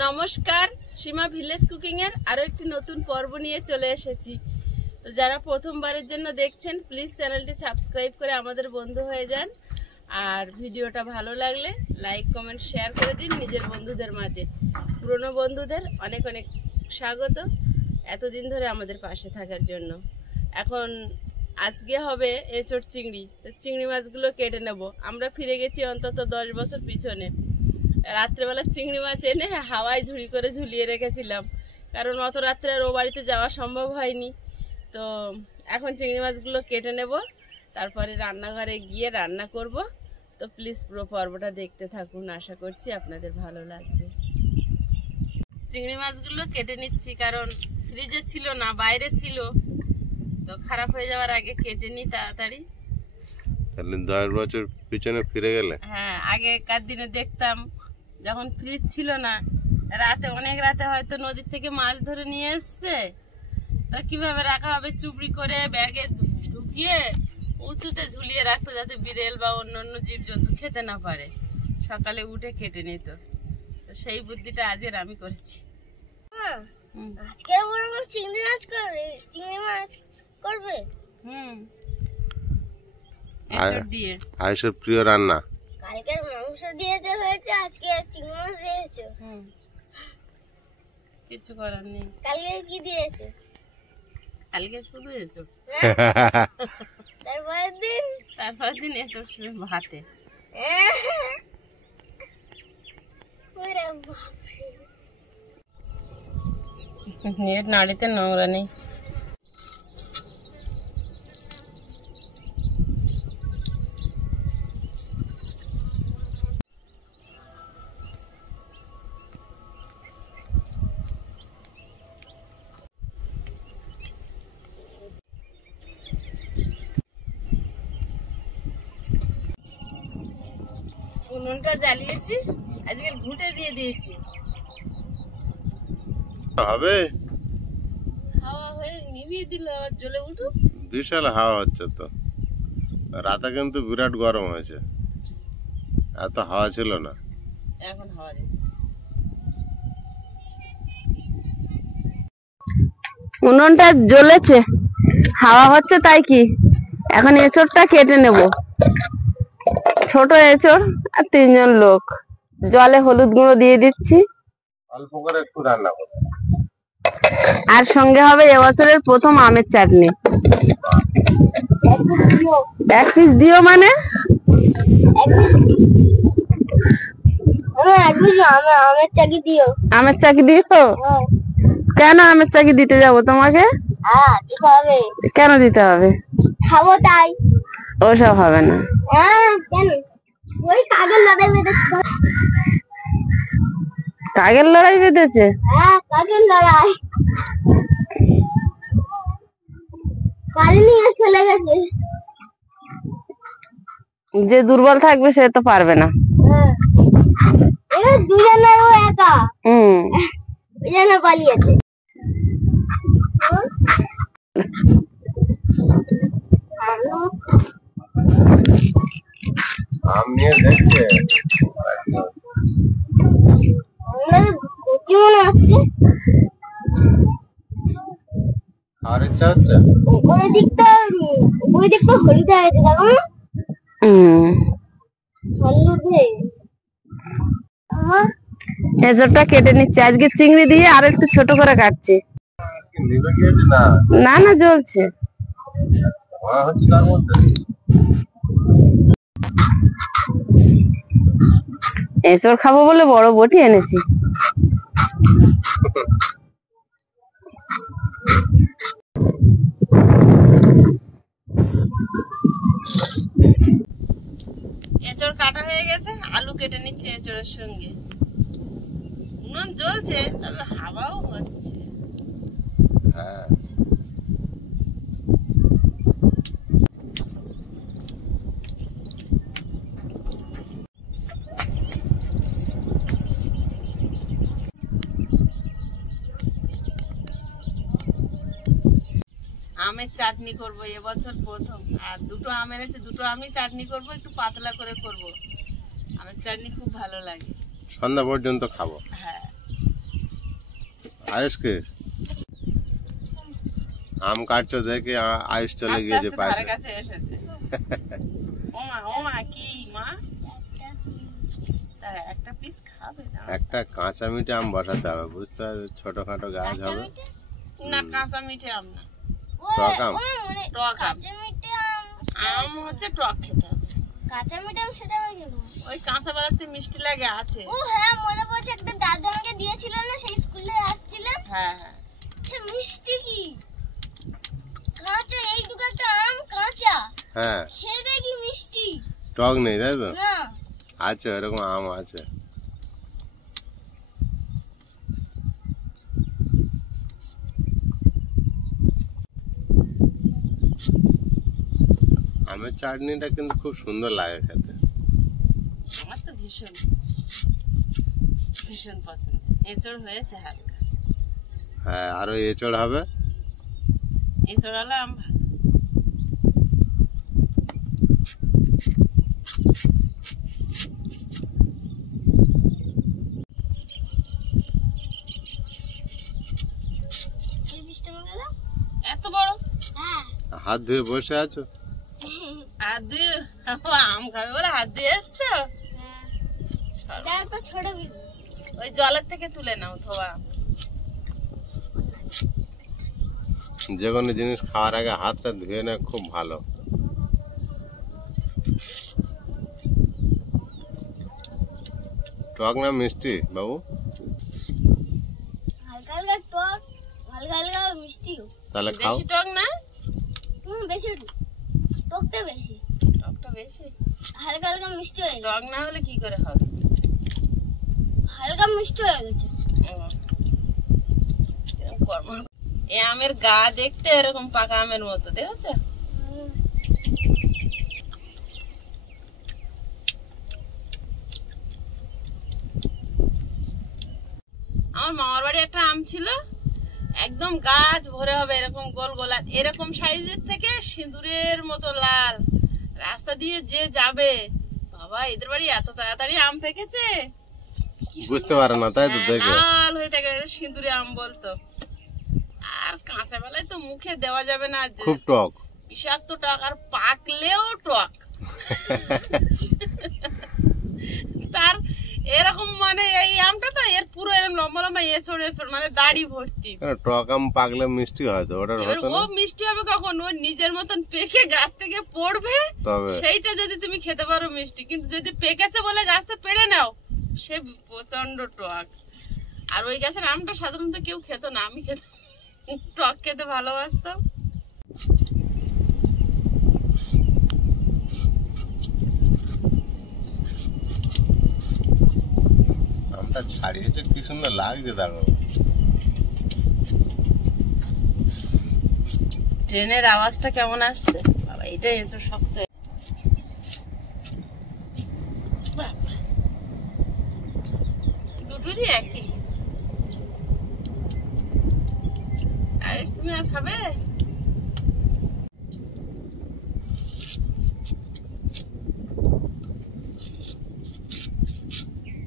নমস্কার, সীমা village cooking এর আরো একটি নতুন পর্ব নিয়ে চলে এসেছি। তো যারা প্রথমবারের জন্য দেখছেন প্লিজ চ্যানেলটি সাবস্ক্রাইব করে আমাদের বন্ধু হয়ে যান। আর ভিডিওটা ভালো লাগলে লাইক কমেন্ট শেয়ার করে দিন নিজের বন্ধুদের মাঝে। পুরনো বন্ধুদের অনেক অনেক স্বাগত এতদিন ধরে আমাদের পাশে থাকার জন্য। এখন আজকে হবে এঁচড় চিংড়ি। তো চিংড়ি মাছগুলো কেটে নেব। আমরা ফিরে গেছি অন্তত 10 বছর পিছনে। রাত্রেবেলা চিংড়ি মাছ এনে হাওয়ায় ঝুড়ি করে ঝুলিয়ে রেখেছিলাম, কারণ অত রাত্রে আর ও বাড়িতে যাওয়া সম্ভব হয়নি। তো এখন চিংড়ি মাছগুলো কেটে নেব, তারপরে রান্নাঘরে গিয়ে রান্না করব। তো প্লিজ পুরো পর্বটা দেখতে থাকুন, আশা করছি আপনাদের ভালো লাগবে। চিংড়ি মাছগুলো কেটে নিচ্ছি, কারণ ফ্রিজে ছিল না, বাইরে ছিল, তো খারাপ হয়ে যাওয়ার আগে কেটে নিই তাড়াতাড়ি। তাহলে 10 বছর পিছনে ফিরে গেলে? হ্যাঁ, আগেকার দিনে দেখতাম যখন ফ্রিজ ছিল না, রাতে অনেক রাতে হয়তো নদীর থেকে মাছ ধরে নিয়ে এসছে, তো কিভাবে রাখা হবে, চুবড়ি করে ব্যাগে ঢুকিয়ে উঁচুতে ঝুলিয়ে রাখতো যাতে বিড়েল বা অন্য জীবজন্তু খেতে না পারে। সকালে উঠে কেটে নিত। তো সেই বুদ্ধিটা আজের আমি করেছি। আজকে চিংড়ি মাছ করবে। এঁচড় দিয়ে আয়েশের প্রিয় রান্না। কালকের মাংস দিয়েছে হয়েছে, আজকে চিংড়ি মাছ দিয়েছে। কিছু করার নেই। কালকে কি দিয়েছে? কালকে শুধু এঁচড়। তারপরের দিন এঁচড় শুধু ভাতে। এর নাড়িতে নোংরা নেই। উনুনটা জ্বালিয়েছি, আজকে ঘুঁটে দিয়ে দিয়েছি। হবে হাওয়া হয়ে নিভিয়ে দিল, আবার জ্বলে উঠুক। বিশাল হাওয়া হচ্ছে তো। রাতে কিন্তু বিরাট গরম হয়েছে, এত হাওয়া ছিল না। এখন হাওয়া দিচ্ছে। উনুনটা জ্বলেছে, হাওয়া হচ্ছে, তাই কি এখন এঁচড়টা কেটে নেব। ছোট এঁচড় আর 3 জন লোক। জলে হলুদ গুঁড়ো দিয়ে দিচ্ছি, অল্প করে একটু রান্না করব। আর সঙ্গে হবে এবছরের প্রথম আমের চাটনি। এক পিস দিও মানে? আমের চাকি দিও। আমের চাকি দিও? কেন আমের চাকি দিতে যাব তোমাকে? দিতে হবে। কেন দিতে হবে? খাবো তাই। ওসব হবে না। কেন? ওই কাগের লড়াই বেঁধেছে। কাগের লড়াই বেঁধেছে? হ্যাঁ, কাগের লড়াই। কাল নিয়ে চলে গেছে। যে দুর্বল থাকবে সে তো পারবে না। এরা দুজনে একা। ওই জন্য পালিয়েছে। আম নিয়ে দেখছে কি মনে হচ্ছে? আর ইচ্ছা হচ্ছে। ওই দিকটা হলুদ হয়েছে, দেখো না? এঁচড়টা কেটে নিচ্ছে, আজকে চিংড়ি দিয়ে আর একটু ছোট করে কাটছি। না না, জ্বলছে। এঁচড় খাবো বলে বড় বটি এনেছি। এঁচড় কাটা হয়ে গেছে, আলু কেটে নিচ্ছে এঁচড়ের সঙ্গে। উনুন জ্বলছে, তবে হাওয়াও হচ্ছে। হ্যাঁ, আমের চাটনি করব এবছর প্রথম। আর দুটো আম এনেছে, দুটো আমি চাটনি করব, একটু পাতলা করে করব। আমের চাটনি খুব ভালো লাগে। সন্ধ্যা পর্যন্ত খাবো। হ্যাঁ, আয়ুষকে আম কাটছো দেখে আয়ুষ চলে আস্তে গিয়েছে আস্তে ধারে পাশে। কাছে এসেছে। ওমা কি মা, তা একটা পিস খাবে না? একটা কাঁচা মিঠে আম বসাতে হবে, বুঝতে হবে, ছোটখাটো গাছ হবে। না কাঁচা মিঠে আম না, টক আম? টক আম। কাঁচা মিঠে আম, আম হচ্ছে টক খেতে হবে। কাঁচা মিঠে আম সেটা আমি খেলবো। ওই কাঁচা বেলাতে মিষ্টি লাগে আছে। ও হ্যাঁ, মনে পড়ছে, একটা দাদু আমাকে দিয়েছিল না, সেই স্কুলে আসছিলাম। হ্যাঁ হ্যাঁ, সে মিষ্টি কি কাঁচা, এইটুকু একটা আম কাঁচা, হ্যাঁ, খেয়ে দেখি মিষ্টি টক নেই তাই তো? না। আছে ওরকম আম আছে। আমের চাটনিটা কিন্তু খুব সুন্দর লাগে খেতে। আমার তো ভীষণ ভীষণ পছন্দ। এঁচড় হয়েছে হালকা, হ্যাঁ, আরো এঁচড় হবে। এঁচড় হলে আম ভালো। এই বিষটা আমাকে দাও। এত বড় হ্যাঁ হাত ধুয়ে বসে আছো? হাত দিয়ে আম খাবে বলে হাত দিয়ে এসছো? তারপর ছোট বিষ। ওই জলের থেকে তুলে নাও ধোয়া। যে কোনো জিনিস খাওয়ার আগে হাতটা ধুয়ে নেওয়া খুব ভালো। টক না মিষ্টি বাবু? হালকা হালকা টক, হালকা হালকা মিষ্টিও। তাহলে খাও। বেশি টক না? বেশি টকটা বেশি, টকটা বেশি। হালকা হালকা মিষ্টি হয়ে গেছে। টক না হলে কি করে হবে? হালকা মিষ্টি হয়ে গেছে। ও, এরকম কর্ম- এ আমের গা দেখতে এরকম পাকা আমের মতো, দেখেছো? আমার মামার বাড়ি একটা আম ছিল, একদম গাছ ভরে হবে এরকম গোল গোল, আর এরকম সাইজের থেকে সিঁদুরের মতো লাল। রাস্তা দিয়ে যে যাবে, বাবা এদের বাড়ি এত তাড়াতাড়ি আম পেকেছে, কি বুঝতে পারে না তাই তো হ্যাঁ, দেখে। লাল হয়ে থাকে, সিঁদুরে আম বলতো। আর কাঁচা বেলায় তো মুখে দেওয়া যাবে না, যে খুব টক। বিষাক্ত টক, আর পাকলেও টক। তার এরকম মানে এই আমটা তো এর পুরো এরকম লম্বা লম্বা এঁচড় এঁচড়, মানে দাড়ি ভর্তি। কেন, টক আম পাকলে মিষ্টি হয় তো, ওটার এবার হতো ও না? মিষ্টি হবে কখন? ও নিজের মতন পেকে গাছ থেকে পড়বে, তবে সেইটা যদি তুমি খেতে পারো মিষ্টি। কিন্তু যদি পেকেছে বলে গাছটা পেড়ে নাও, সে প্রচন্ড টক। আর ওই গাছের আমটা সাধারণত কেউ খেত না, আমি খেতাম, টক খেতে ভালোবাসতাম। আমটা ছাড়িয়েছে, কি সুন্দর লাগছে দেখো। ট্রেনের আওয়াজটা কেমন আসছে বাবা, এটা এঁচড় শক্ত। বাবা, দুটোরই একই। আয়ুষ, তুমি আর খাবে?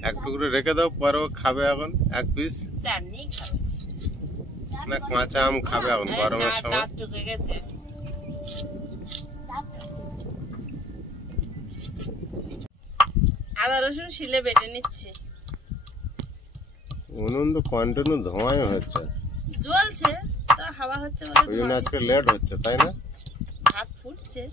এক টুকরো রেখে দাও, পরে ও খাবে এখন এক পিস। চাটনি খাবে না, কাঁচা আম খাবে এখন গরমের সময়। দাঁত ঢুকে গেছে। আদা রসুন শিলে বেটে নিচ্ছি। উনুন তো কন্টিনিউ ধোঁয়াই হচ্ছে, জ্বলছে, তা হাওয়া হচ্ছে বলে ওই জন্য ধোঁয়া আজকে হচ্ছে। লেট হচ্ছে তাই না? ভাত ফুটছে।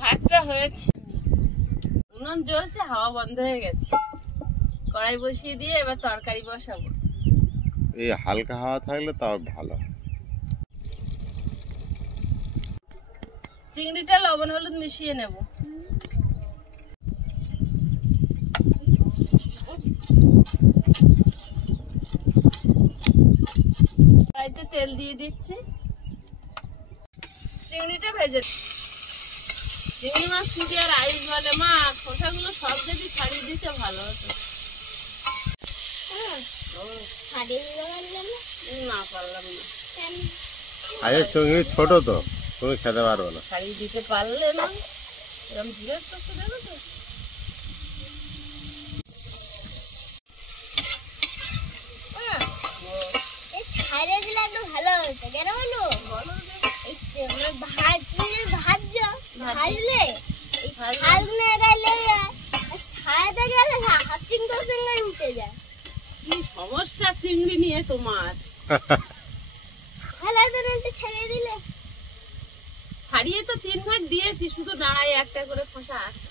ভাতটা হয়েছে, উনুন জ্বলছে, হাওয়া বন্ধ হয়ে গেছে। কড়াই বসিয়ে দিয়ে এবার তরকারি বসাবো। এই হালকা হাওয়া থাকলে তাও ভালো। চিংড়িটা লবণ হলুদ মিশিয়ে নেব। কড়াইতে তেল দিয়ে দিচ্ছি, চিংড়িটা ভেজে চিংড়ি মাছ কি আর আইস বলে মা, খোসাগুলো সব যদি ছাড়িয়ে দিতে ভালো হতো। ছাড়িয়ে দিতে পারলাম না। না পারলাম না। কেন? আজকে চিংড়ি ছোট তো, তুমি খেতে পারবে না। ছাড়িয়ে দিতে পারলে না, এরকম জিজ্ঞেস করতে দেবে তো। এই ছাড়িয়ে দিলে একটু ভালো হতো। কেন বলো? এই যে আমরা ভাজলে এই ছালগুলো গায়ে লেগে যায়। আর ছাড়াতে গেলে হাফচিং সঙ্গে উঠে যায়। কি সমস্যা চিংড়ি নিয়ে তোমার? ভালো করে একটু ছাড়িয়ে দিলে। ছাড়িয়ে তো 3 ভাগ দিয়েছি, শুধু দাঁড়ায় একটা করে খোসা আছে।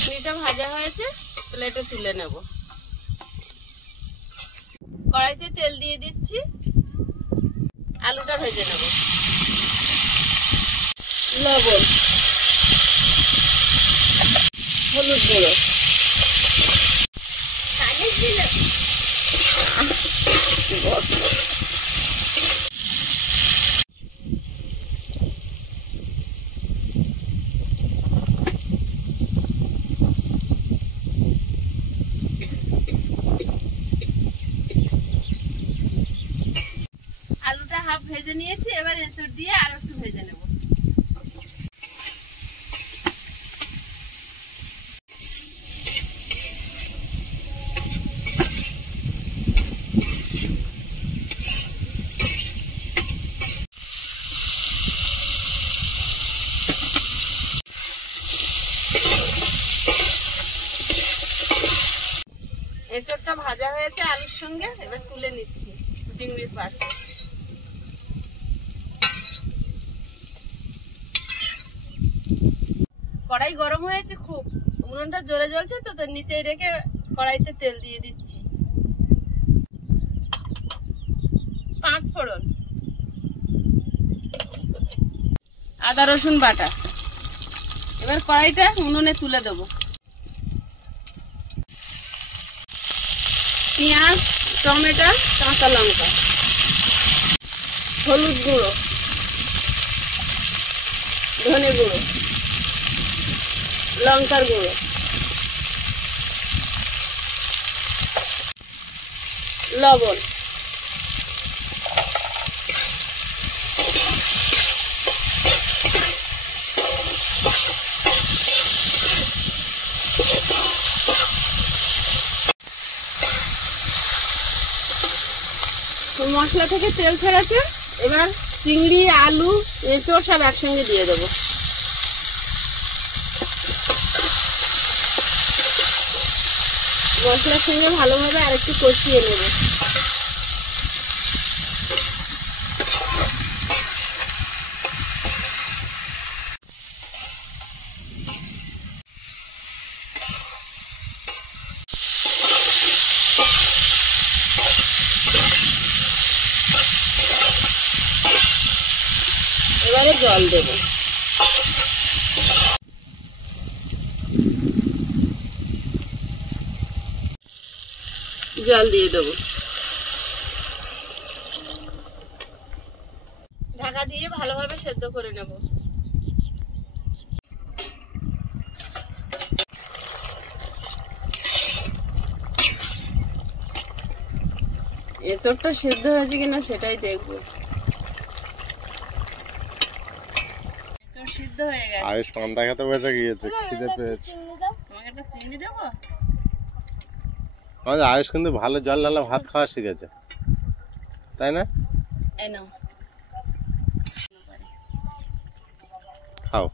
চিংড়িটা ভাজা হয়েছে, প্লেটে তুলে নেব। কড়াইতে তেল দিয়ে দিচ্ছি, আলুটা ভেজে নেব। লবণ, হলুদ গুঁড়ো, আলুটা হাফ ভেজে নিয়েছি, এবার এঁচড় দিয়ে আর একটু ভেজে নেব। এঁচড়টা ভাজা হয়েছে আলুর সঙ্গে, এবার তুলে নিচ্ছি চিংড়ির পাশে। কড়াই গরম হয়েছে খুব, উনুনটা জোরে জ্বলছে তো, তো নিচে রেখে কড়াইতে তেল দিয়ে দিচ্ছি। 5 ফোড়ন, আদা রসুন বাটা। এবার কড়াইটা উনুনে তুলে দেবো। পেঁয়াজ, টমেটো, কাঁচা লঙ্কা, হলুদ গুঁড়ো, ধনে গুঁড়ো, লঙ্কার গুঁড়ো, লবণ, মশলা থেকে তেল ছেড়েছে, এবার চিংড়ি, আলু, এঁচড় সব একসঙ্গে দিয়ে দেবো। মশলার সঙ্গে ভালোভাবে আরেকটু কষিয়ে নেব। এবারে জল দেব। জল দিয়ে দেবো, ঢাকা দিয়ে ভালোভাবে সেদ্ধ করে নেব। এঁচড়টা সেদ্ধ হয়েছে কিনা সেটাই দেখবো। সিদ্ধ হয়ে গেছে। আয়ুষ পান্তা খেতে বসে গিয়েছে, খিদে পেয়েছে। তোমাকে একটা চিংড়ি দেবো? আমাদের আয়ুষ কিন্তু ভালো জল ঢালা ভাত খাওয়া শিখেছে, তাই না? এই নাও, খাও।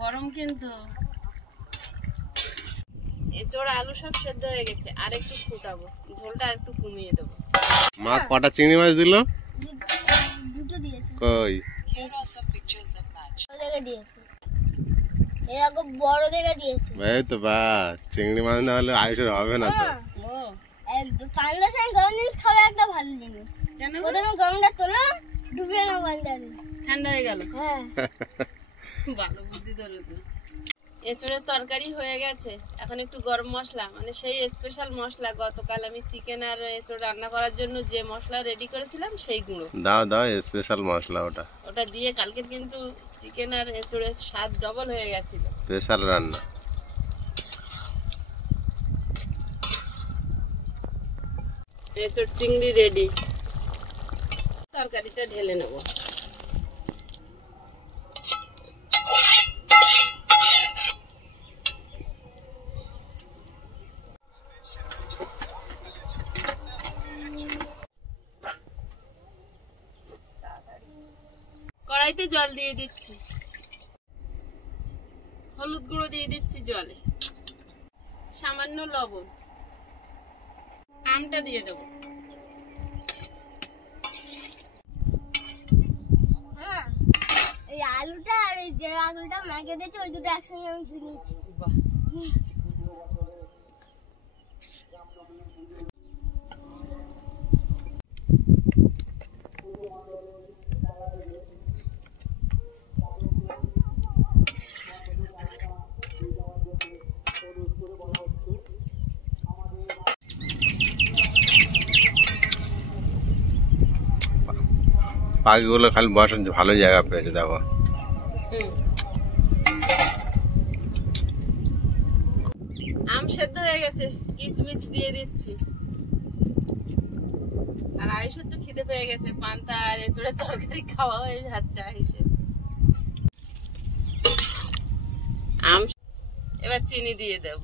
গরম কিন্তু। এঁচড় আলু সব সেদ্ধ হয়ে গেছে, আর একটু ফুটাবো, ঝোলটা আর একটু কমিয়ে দেবো। মা কটা চিংড়ি মাছ দিল? দুটো দিয়েছে। কই? এরকম বড় দেখে দিয়েছে। এই তো বা, চিংড়ি মাছ না হলে আয়ুষের হবে না তো। ও পান্তা শাক গরম জিনিস খাবে, একটা ভালো জিনিস। কেন? প্রথমে গরমটা তোলো, ডুবিয়ে নাও পান্তা দিয়ে। ঠান্ডা হয়ে গেল। হ্যাঁ। ভালো বুদ্ধি ধরেছে। এঁচড়ের তরকারি হয়ে গেছে। এখন একটু গরম মশলা, মানে সেই স্পেশাল মশলা, গতকাল আমি চিকেন আর এঁচড় রান্না করার জন্য যে মশলা রেডি করেছিলাম সেই গুঁড়ো। দাও দাও স্পেশাল মশলা ওটা দিয়ে কালকে কিন্তু চিকেন আর এঁচড়ের স্বাদ ডবল হয়ে গেছিল। স্পেশাল রান্না। এঁচড় চিংড়ি রেডি। তরকারিটা ঢেলে নেব। কড়াইতে জল দিয়ে দিচ্ছি, হলুদ গুঁড়ো দিয়ে দিচ্ছি জলে, সামান্য লবণ, আমটা দিয়ে দেবো। এই আলুটা আর এই যে আলুটা মাকে দিয়েছে ওই দুটো একসঙ্গে আমি ঝুলিয়েছি। পাখিগুলো খালি বসার ভালো জায়গা পেয়েছে দেখো। আম সেদ্ধ হয়ে গেছে, কিশমিশ দিয়ে দিচ্ছি। আর আয়ুষের তো খিদে পেয়ে গেছে, পান্তা আর এঁচড়ের তরকারি খাওয়া হয়ে যাচ্ছে আয়ুষের। আম এবার চিনি দিয়ে দেব।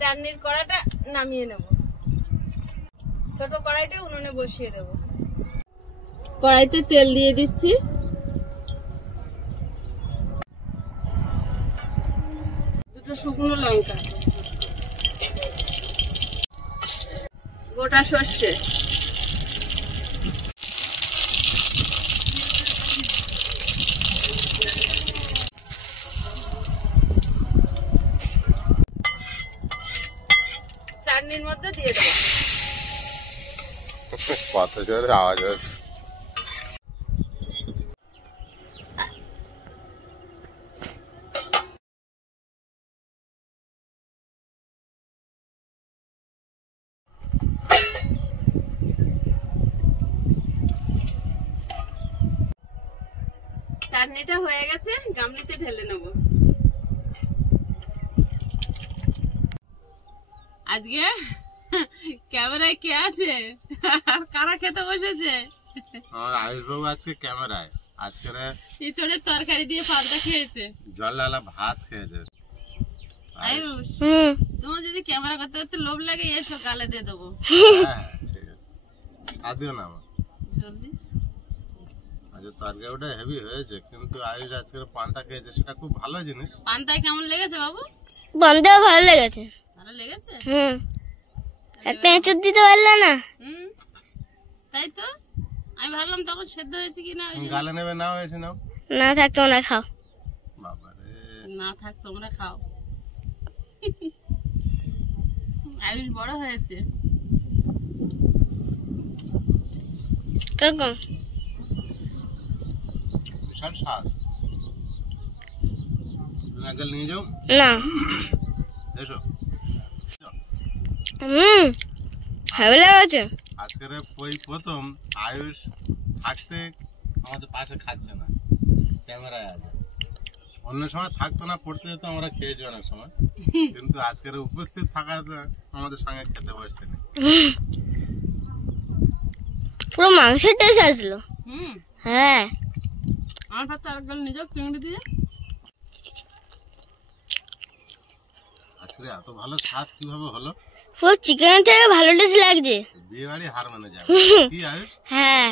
চাটনির কড়াটা নামিয়ে নেব। ছোট কড়াইটা উনুনে বসিয়ে দেব। কড়াইতে তেল দিয়ে দিচ্ছি। দুটো শুকনো লঙ্কা, গোটা সর্ষে, চাটনির মধ্যে দিয়ে দেবো। কত জোরে আওয়াজ হচ্ছে। চাটনিটা হয়ে গেছে, গামলিতে ঢেলে নেব। আজকে ক্যামেরায় কে আছে, কারা খেতে বসেছে? আমার আয়ুষ বাবু আজকে ক্যামেরায়। আজকে এঁচড়ের তরকারি দিয়ে পান্তা খেয়েছে, জল ঢালা ভাত খেয়েছে। আয়ুষ তোমার যদি ক্যামেরা করতে করতে লোভ লাগে এসো, গালে দিয়ে দেবো। হ্যাঁ ঠিক আছে, আর দিও না আমার জলদি। আজকে তরকারিটা হেভি হয়েছে, কিন্তু আয়ুষ আজকে পান্তা খেয়েছে, সেটা খুব ভালো জিনিস। পান্তায় কেমন লেগেছে বাবু? পান্তাও ভালো লেগেছে। ভালো লেগেছে? একটা এঁচড় দিতে পারলে না? তাই তো আমি ভাবলাম তখন সেদ্ধ হয়েছে কিনা। গালে নেবে, নাও এসে নাও। না থাক তোমরা খাও। বাবারে, না থাক তোমরা খাও। আয়ুষ বড় হয়েছে। কেমন? বিশাল স্বাদ। তুমি আঙ্কেল নিয়ে যাও না। এসো। ভালো লেগেছে। আজকের ওই প্রথম আয়ুষ থাকতে আমাদের পাশে খাচ্ছে না, ক্যামেরায় আছে। অন্য সময় থাকতো না, পড়তে যেত, আমরা খেয়েছি অনেক সময়, কিন্তু আজকের উপস্থিত থাকাতে আমাদের সঙ্গে খেতে বসছে না। পুরো মাংসের টেস্ট আসলো। হ্যাঁ, আমার পাশে আরেকজন নিজেও চিংড়ি দিয়ে। আজকে এত ভালো স্বাদ কিভাবে হলো? পুরো চিকেনের থেকে ভালো টেস্ট লাগছে। বিয়ে বাড়ি হার মানে যাবে কি আয়ুষ? হ্যাঁ,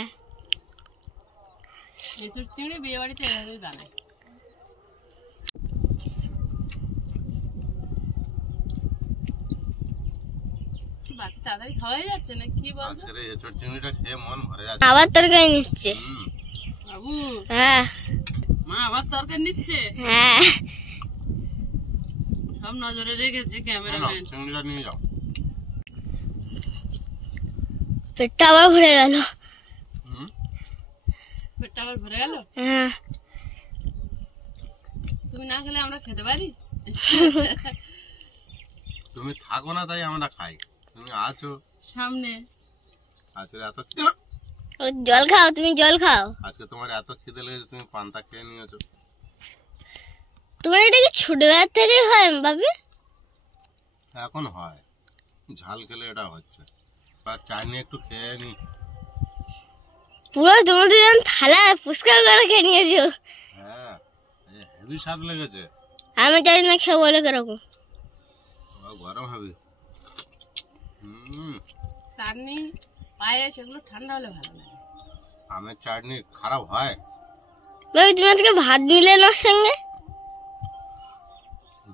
এঁচড় চিংড়ি বিয়ে বাড়িতে এভাবেই বানায়। বাকি তাড়াতাড়ি খাওয়া যাচ্ছে না কি বলছো? আজকে এঁচড় চিংড়িটা খেয়ে মন ভরে যাচ্ছে। আবার তরকারি নিচ্ছে। বাবু, হ্যাঁ মা আবার তরকারি নিচ্ছে। হ্যাঁ, সব নজরে রেখেছে ক্যামেরাম্যান। চিংড়িটা নিয়ে যাও। পেটটা আবার ভরে গেল। হুম? পেটটা আবার ভরে গেল। হ্যাঁ তুমি না খেলে আমরা খেতে পারি? তুমি থাকো না তাই আমরা খাই, তুমি আছো। সামনে আজকে এত জল খাও, তুমি জল খাও। আজকে তোমার এত খিদে লেগেছে তুমি পান্তা খেয়ে নিয়েছো। তোমার এটা কি ছোটবেলা থেকে হয় বাবু? এখন হয়, ঝাল খেলে এটা হচ্ছে। আর চাটনি একটু খেয়ে নি। পুরো তোমার দুজন থালা পরিষ্কার করে খেয়ে নিয়েছো। হ্যাঁ হেভি স্বাদ লেগেছে। আমি জানি না খেয়ে বলে কিরকম। গরম হবে। চাটনি পায়েস এগুলো ঠান্ডা হলে ভালো লাগে। আমের চাটনি খারাপ হয়? বাবু তুমি আজকে ভাত নিলে না সঙ্গে?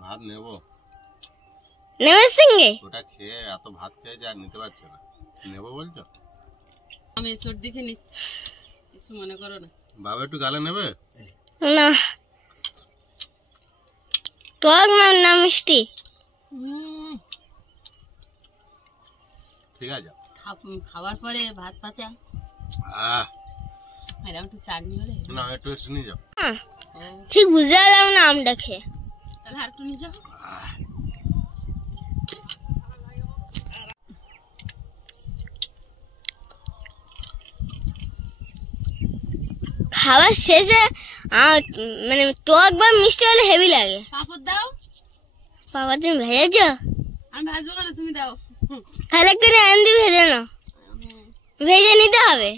ভাত নেবো, নেমের সঙ্গে? ওটা খেয়ে এত ভাত খেয়ে যে আর নিতে পারছে না। নেবো বলছো? আমি সর্দি খেয়ে নিচ্ছি, কিছু মনে করো না। বাবা একটু গালে নেবে? না টক না মিষ্টি? ঠিক আছে। খাবার পরে ভাত পাতা এরকম একটু চাটনি হলে না একটু এসে নিয়ে যাও। ঠিক বুঝতে পারলাম না আমটা খেয়ে। তাহলে আর একটু নিয়ে যাও। খাবার শেষে মানে টক বা মিষ্টি হলে হেভি লাগে। পাঁপড় দাও। বাবা তুমি ভেজেছো? আমি ভাজবো কেন, তুমি দাও। তাহলে একটু এনে ভেজে নাও, ভেজে নিতে হবে।